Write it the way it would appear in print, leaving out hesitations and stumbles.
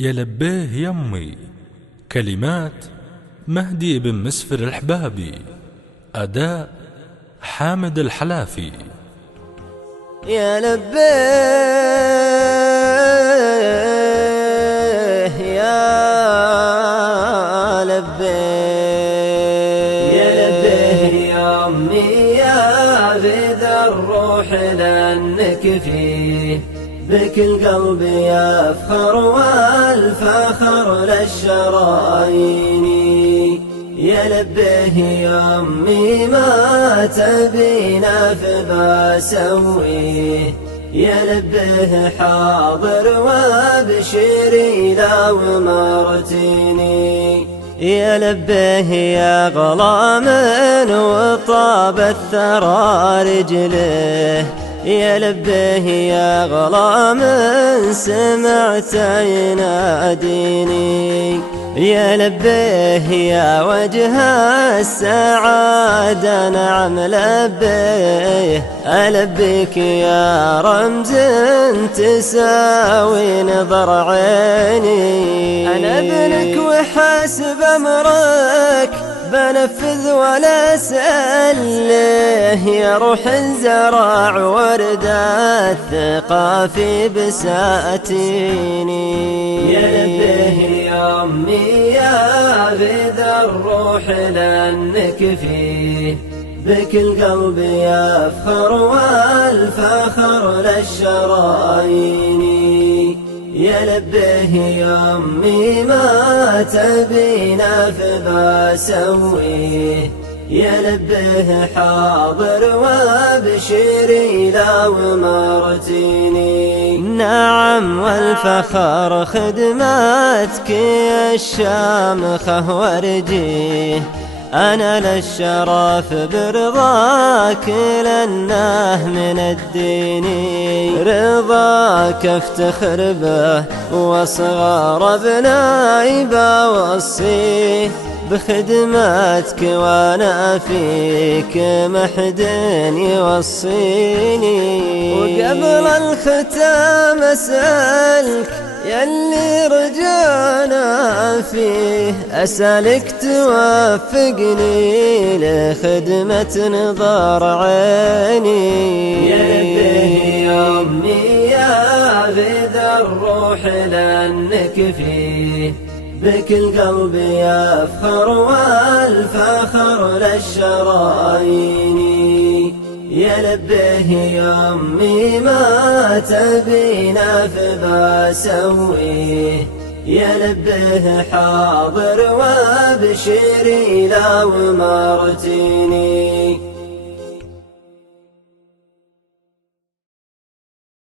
يا لبيه يمي. كلمات مهدي بن مسفر الحبابي. أداء حامد الحلافي. يا لبيه يا لبيه يا لبيه يا أمي يا غذا الروح لأنك فيه بك القلب يفخر والفخر للشرايين. يا لبيه يا أمي ما تبينا فبسويه. يا لبيه حاضر وابشري لو مرتيني. يا لبيه يا غلام وطاب الثرى رجله. يا لبيه يا غلام سمعت يناديني. يا لبيه يا وجه السعادة نعم لبيه. ألبيك يا رمز تساوي نظر عيني. أنا ابنك وحاسب أمرك بنفذ ولا أسأله. يا روح الزرع ورد الثقة في بساتيني. يا لبيه يا أمي يا غذا الروح لأنك فيه بك القلب يفخر والفخر للشرايين. يا لبيه يا أمي ما تبينا فبسويه. يا لبيه حاضر وابشري لو مرتيني. نعم والفخر خدماتك يا الشامخة ورجيه. أنا للشرف برضاك لأنه من الدين. رضاك افتخر به وصغار ابنائي بوصيه. بخدماتك وانا فيك محد يوصيني. وقبل الختام اسألك يلي رجعنا فيه. أسألك توفقني لخدمة نظر عيني. يا لبيه يا أمي يا غذا الروح لأنك فيه بك القلب يفخر والفخر للشرايين. يا لبيه يا أمي ما تبينا فبسويه. يا لبيه حاضر وابشري لو مرتيني.